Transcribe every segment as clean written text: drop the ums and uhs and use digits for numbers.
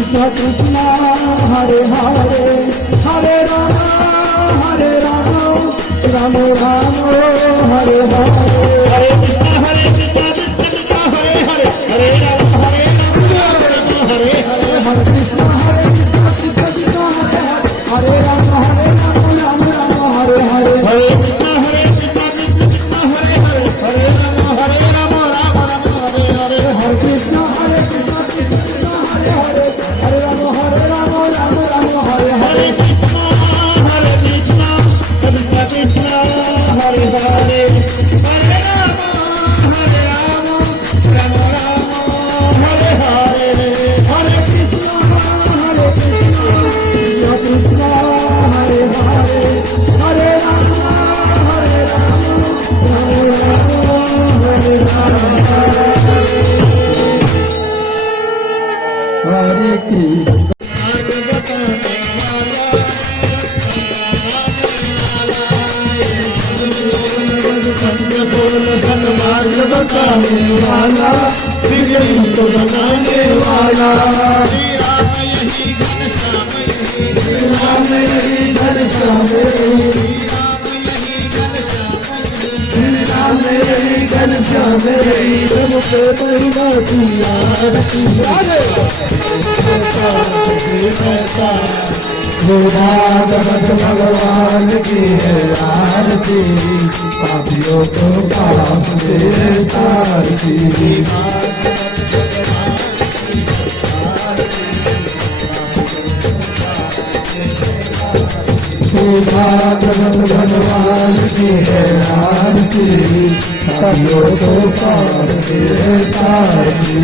Krishna Krishna Hare Hare Hare Rama Hare Rama Rama Rama Hare Hare Hare Krishna Krishna Hare Hare Hare Rama Hare Rama Hare Hare Hare Krishna Krishna Krishna Hare Hare Hare Rama Hare Rama Rama Rama Hare Hare Hare Krishna Krishna Krishna Hare Hare Hare Rama Hare Rama Rama Rama Hare Hare Hare Krishna Krishna Krishna Hare Hare Hare Rama Hare Rama Rama Rama Hare Hare Krishna Krishna Krishna Hare Hare Hare Rama Hare Rama Rama Rama Hare Hare Hare Krishna Krishna Hare Hare Hare Rama Hare Rama Rama Rama Hare Hare Hare Krishna सन्मार्ग बताने वाला बिगड़ी तो बनाने वाला श्री राम यही घनश्याम श्री राम यही घनश्याम प्रभु के महिमा की आरती भागवत भगवान की है आरती पापियों को पाप से तारती भागवत भगवान की है आरती पापियों को पाप से तारती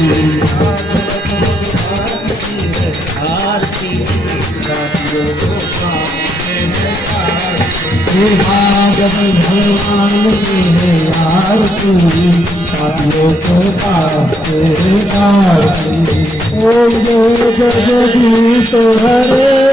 भागवत भगवान की है आरती पापियों को पाप से तारती ओम जय जगदीश हरे